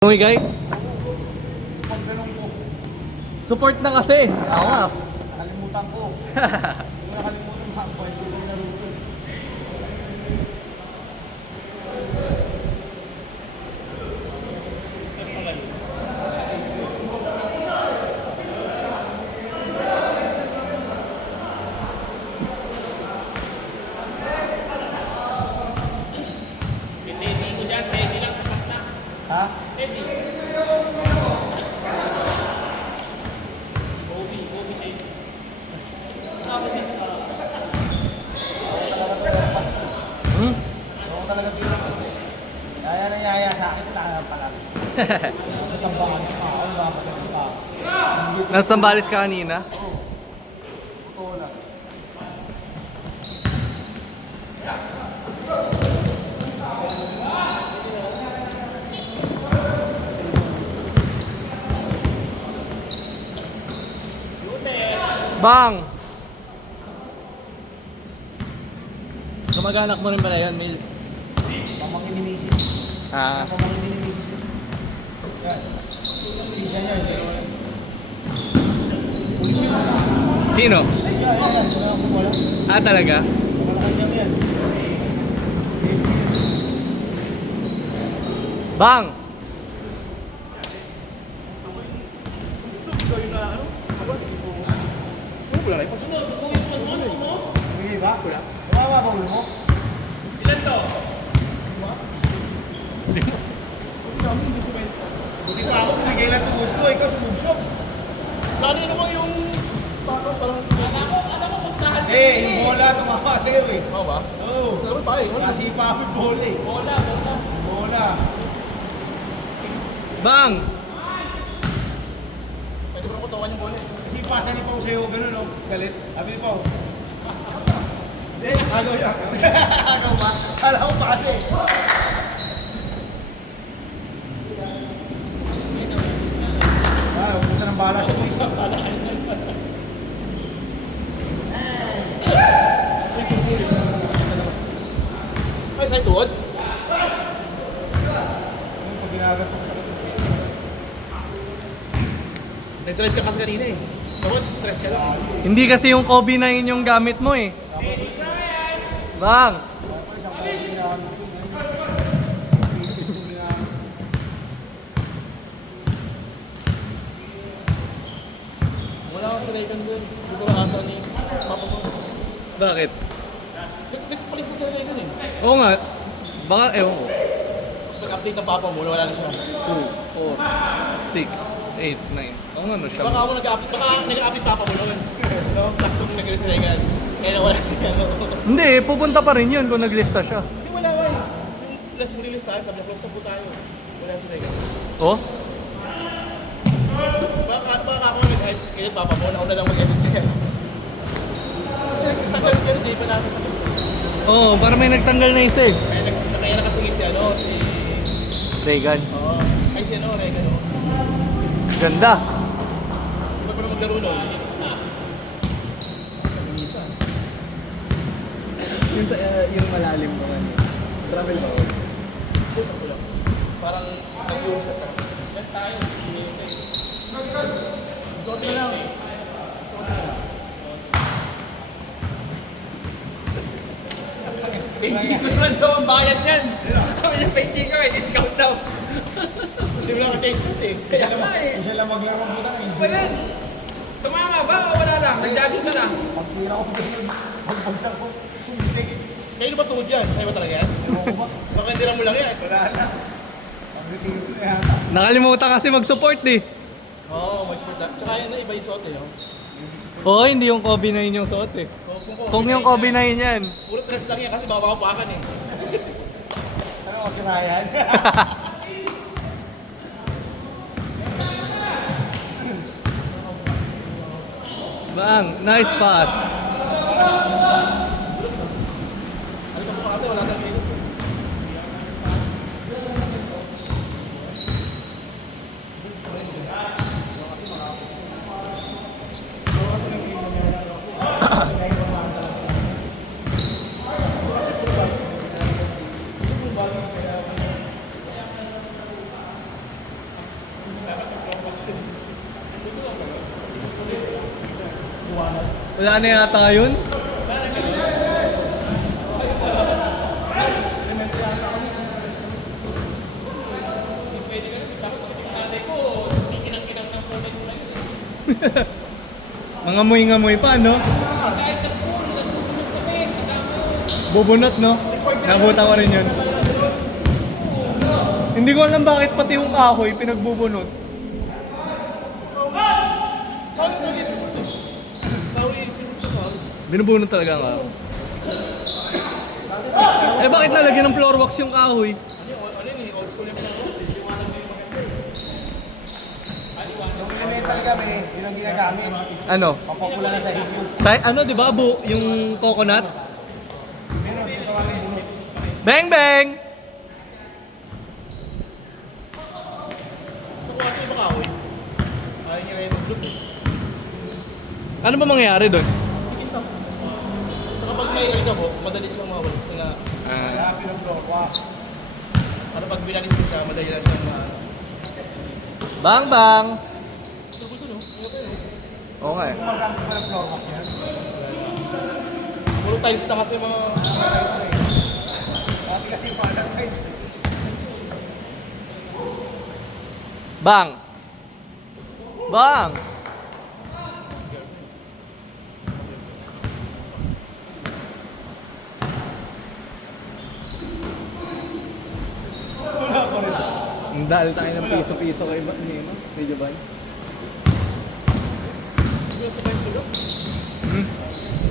Umigay? Pag ganun ko, Support na kasi. Ako nga. nakalimutan ko. Kung nakalimutan mo ako, hindi ko laro ko. Ha? Hmm? Ako talaga sila. Yaya na yaya sa akin, wala na pala. Sa sambahan, ako nakapagaling pa. Nasa Sambales ka kanina? Totoo lang. Bang! Kamag-anak mo rin pala yan, Mil. Pamangkin ni Mrs. Ah. Pamangkin ni Mrs. Yan. Pizza niya, hindi ko alam. Pulis yun. Sino? Yan. Wala akong wala. Ah, talaga? Wala kanyang yan. Bang! Wala rin. Pasunod, bukuhin mo ano mo? Hindi ba? Wala. Wala ba ba ulo mo? Ilan to? Buti pa ako, binigay lang tungod ko, ikaw sumubsok. Lalo naman yung patos parang alam ko pustahan din. Eh, yung bola tumama sa'yo eh. Oo ba? Oo. Laro tayo. Nasipa ako yung bola eh. Bola. Bola. Bang! Pwede ko na kutawan yung bola eh. Nasipa sa ni Pao sa'yo, ganun oh. Galit. Sabi ni Pao. Hindi, agaw yan. Agaw ba? Kala ko pa kasi. Ah, gusto ng bala siya. Ay, sa'yo tuod? Pag ginagatok sa Nag-drive ka kasi kanina eh. Dapat, stress ka lang. Hindi kasi yung Kobe na yun yung gamit mo eh. Bang! Wala akong salikan doon. Dito lang ata ni Papa mo. Bakit? Nagpalis na salikan eh. Oo nga. Baka, ewan ko. Tapos nag-update ng Papa mo, wala lang siya. 2, 4, 6, 8, 9. Oo nga no siya. Baka ako nag-update Papa mo noon. Saktong nag-release salikan. Kaya nawala siya. Hindi, pupunta pa rin yun kung naglista siya. Hindi, wala ka eh. Yung last release tayo, sabi ko, sabu tayo. Wala salikan. Oh? Baka ako nag-edit kay Papa mo, nauna lang mag-edit siya. Tagal siya rin, pa namin. Oo, para may nagtanggal na isa eh. Kaya nakasingit si ano, si... Regan. Oo. Ay si ano, Regan o. Ganda. Sino pa na maglaro nun? Yung malalim mo ano. Travel ba? Siya sa kulang. Parang nag-uusap ka. Yan tayo, sino yun tayo. Ikaw na lang. Paging ko naman daw ang bayad niyan. Kami yung paging ko, may discount daw. Hindi mo lang ka-chase out eh. Kaya naman eh. Hindi siya lang maglaro ang butang eh. Ba yan? Tumama ba o wala lang? Nag-jogging ka na. Pagtira ko ganun, pagbagsak ko, sumitik. Kayo ba tuhod yan? Sa'yo ba talaga yan? Ewan ko ba? Baka hindi mo lang yan. Wala na. Ang retiro ko na yata. Nakalimutan kasi mag-support eh. Oo, may sport na. Tsaka yan na iba yung suot eh. Oh. Oo, hindi yung Kobe na yun yung suot eh. Kung yung Kobe na yun yan. Puro dress lang yan kasi babawapakan eh. Ano ako si Ryan? Bang, nice pass. Ano ka pa kasi wala kang minus eh. Wala na yata yun. Mga moy-ngamoy pa, no? Bubunot, no? Nabuta ko rin yun. Hindi ko alam bakit pati yung kahoy pinagbubunot. Binubunot talaga ang kahoy. Eh bakit nalagyan ng floor wax yung kahoy? Yung elemental kami, yun ang ginagamit. Ano? Papapula na sa higyo. Ano, di ba? Yung coconut? Bang bang! Ano ba mangyayari doon? Kapag may ito po, madali siyang mawala. Kasi nga, Kaya pinag-floor wax. ano pag binalis ko siya, madali lang siyang Bang bang! Oo nga eh. Gumagamit pa ng floor wax yan. puro tiles na kasi mga... Dati kasi yung palang tiles eh. Bang! Bang! Wala pa rin. Ang dahil tayo ng piso-piso kay Medyo ba? Hindi sa kayo tulog.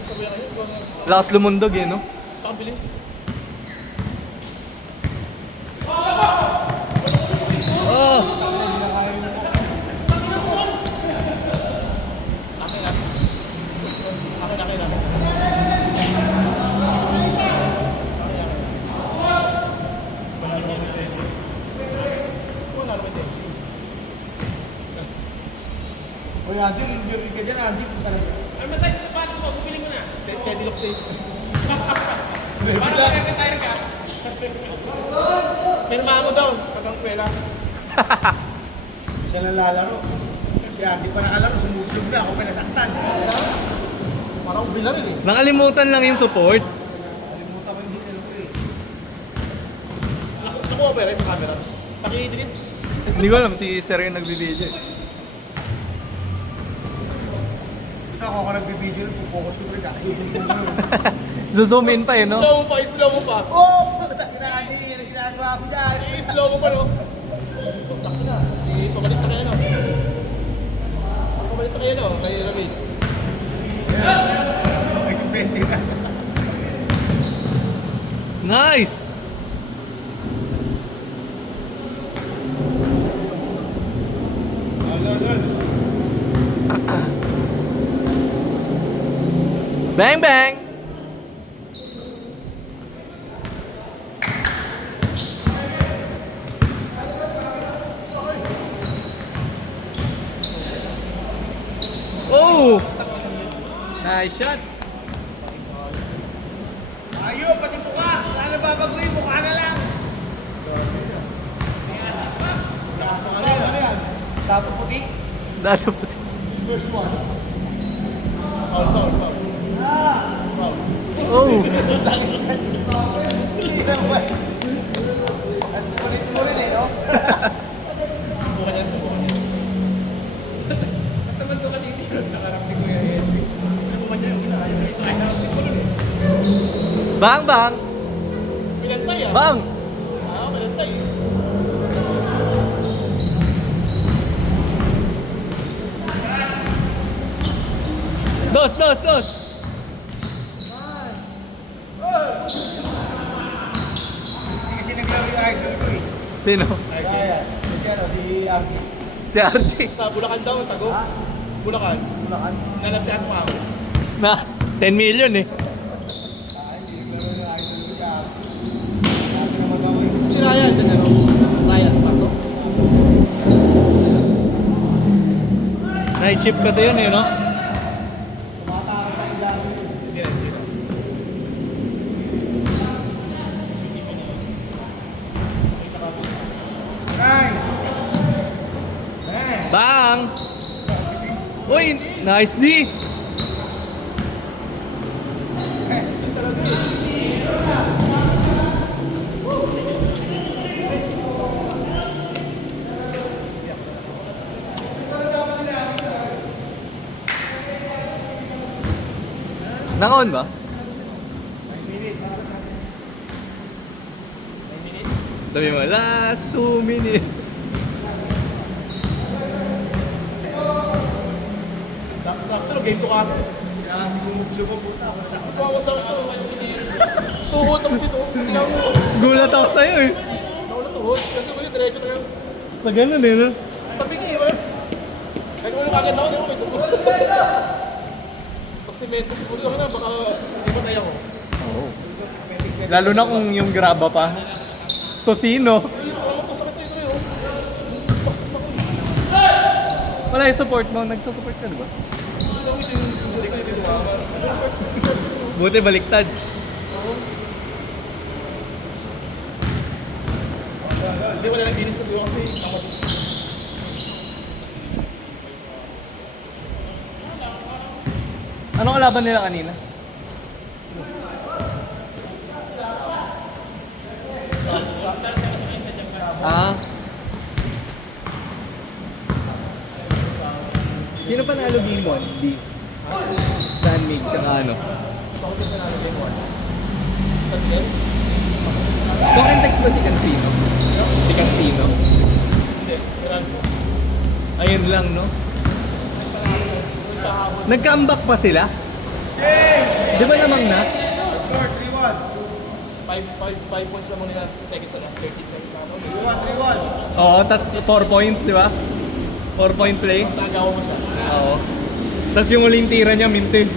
Sabi na kayo, Lakas lumundog eh, no? pakabilis. Oh! Akin na. Akin na. Wala naman din. O yan, yung ka dyan, Andy, punta na. Ano masaya sa sapatos mo? Bumili mo na. Kaya dilok sa'yo. Para mag-retire ka. Pirma mo daw. Hanggang pelas. Siya lang lalaro. Si Andy pa nakalaro, sumusog na. Ako pa nasaktan. Parang bila rin eh. Nakalimutan lang yung support. Kalimutan ko yung detail ko eh. Nakuha ba sa camera? Paki-delete. Hindi ko alam, si Sir yung nagbibideo eh. Ito ako nagbibideo, focus ko rin. Kakainin ko rin. Zoom in pa eh, no? Slow mo pa, slow mo pa. Oh! Puta na Andy, yan ang ginagawa ko dyan. Slow mo pa no. Sakto na. Pabalik na kayo no. Pabalik na kayo no. Kay Rabi. Nag-20 na. Nice! Bang bang! Oh! Nice shot! Ayaw, pati mukha. Wala na babaguhin, mukha na lang. Ano yan? Dato puti. Dato puti. First one. Foul. Oh! Hindi naman. At ulit mo rin eh, no? Subukan niya. Naman ko katitiro sa harap ni Kuya Edwin. Subukan niya yung inaayos. Ito ay harap ni Kuya Edwin. Bang bang! Pinantay ah. Bang! Pinantay. Dos! Hindi kasi naglaro yung idol ko eh. Sino? Kaya, kasi ano, si Arky. Si RJ. Sa Bulacan daw, tago. Bulacan. Bulacan. Nalagsihan mo ako. Na 10 million eh. Hindi naglaro yung idol ko si Arky. Dati naman ako eh. Si Ryan, din ano? Ryan, pasok. Night shift kasi yun eh, no? Tumatakas na sila ako yun. Right. Man. Bang! Uy, nice D! Naka-on ba? 9 minutes. Sabi mo, last 2 minutes. Sakto, game to ka. Kaya sumub-sumub puta ako. Sakto. Ito ako sakto. Tuhotong si to. Tingnan mo. Gulat ako sa'yo eh. Nauna tuhot. Kasi mo yung diretso na kayo. Pag ganun eh, no? Tabi ka iba. Kaya kung kagad ako, di ko may tubo. Pag semento siguro ako na, baka hindi pa tayo ako. Oo. Lalo na kung yung graba pa. Tosino. Ay, ako masakit na ito yun. Pasas ako. Wala yung support mo. Nagsusupport ka, di ba? Hindi ko yung injury ko yung binawa. Buti baliktad. Hindi ko na naglinis kasi ako kasi nakot. Anong kalaban nila kanina? Ah. Sino pa nalo game 1? D. Dan Mig, tsaka ano? Context ba si Cancino? Si Cancino? Hindi, meron ko. Ayun lang, no? Nag-comeback pa sila? Di ba lamang na? Score 3-1. 5 points lang nila sa seconds na 30 seconds na. 3-1. Oo, tas 4 points, di ba? 4-point play. Basta nagawa mo siya. Oo. Tas yung uling tira niya, mintis.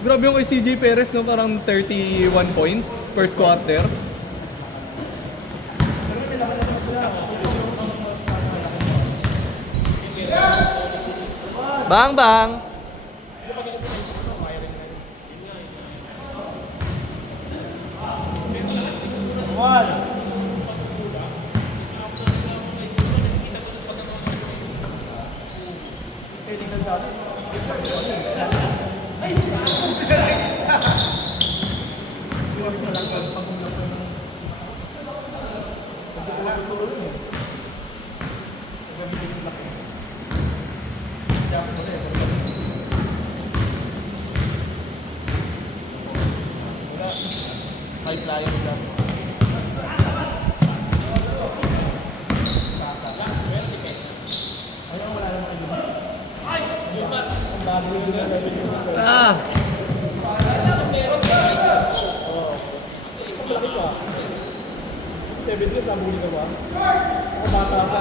Grabe yung kay CJ Perez, no? Parang 31 points first quarter. Bang bang! One. High flying lang. Ah! Malaki ka. 7 years, sabuli ka ba? Ako bata pa.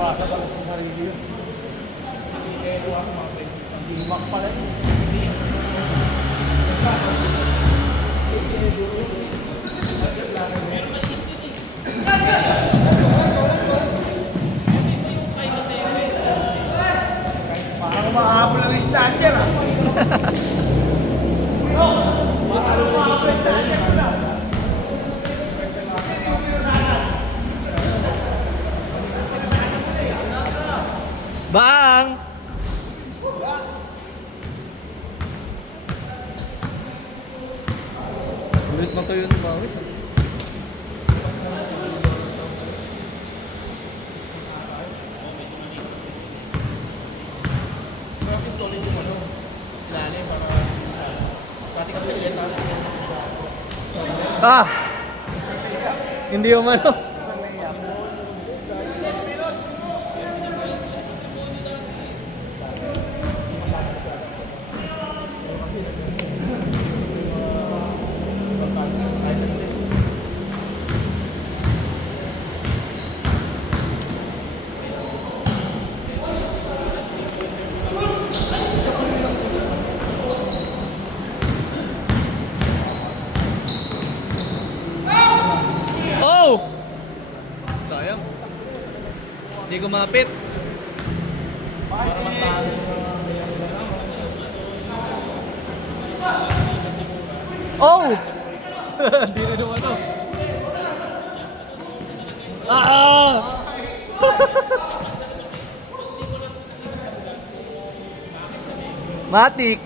Pasa pala sa sarili yun. Imak pala yun. Parang mahabol ang stander ah. Bang! Bilis matuyo ng bawis. ah. Grabe solid yung ano. Ilalim para pati kasi leta. Ah! Hindi yung ano. Oh! Hindi kumapit. Para masahan yung Oh! Hindi rin yung ano. Ah! Matik!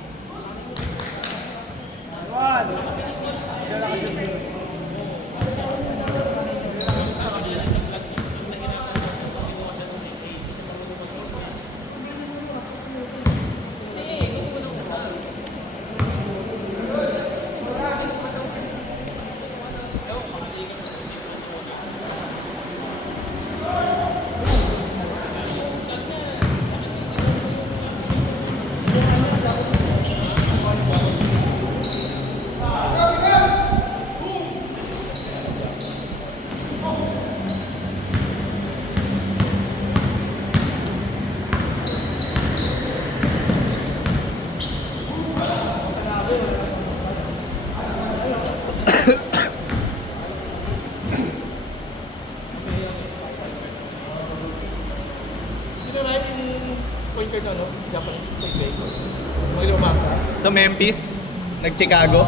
Sino na yung point guard na ano? Japanese sa Ibay. Mga lumasa. Sa Memphis, nag-Chicago.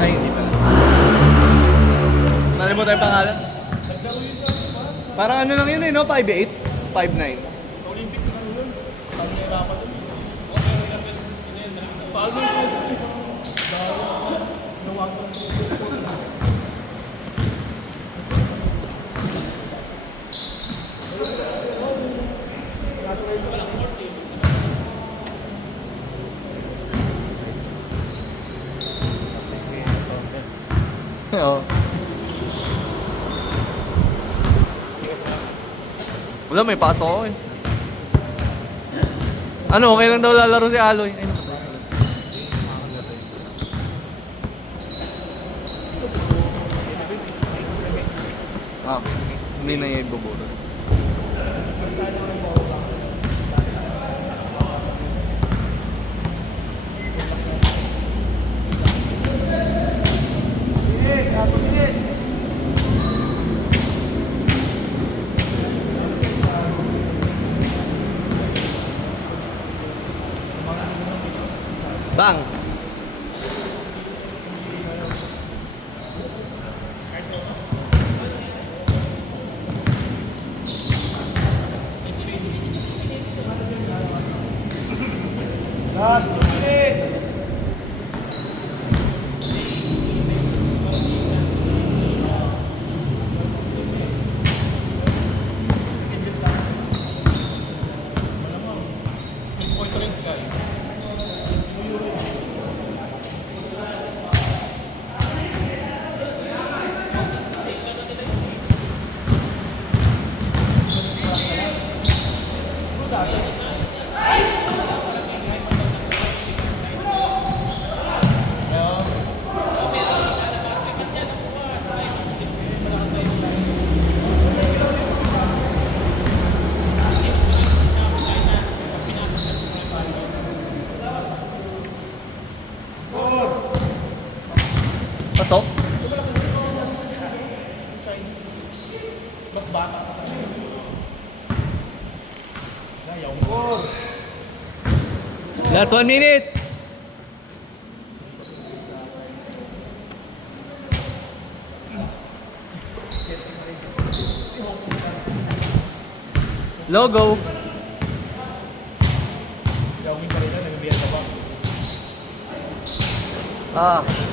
Ay, hindi pala. Nalimutan yung pangalan. Parang ano lang yun eh, no? 5'8"? 5'9". Sa Olympics na yun. Sabi niya dapat yun. Paano yun? Oo. Wala, may pasok ako eh. Ano, okay lang daw lalaro si Aloy. Ay, hindi na yung ibuburo. Bang! Last 2 minutes. Point rin sila. Pasok? Chinese. Mas bata pa tayo. Ayaw mo. Last 1 minute! Logo! Gawin pa rin na, nag-biyan ka ba? Ah.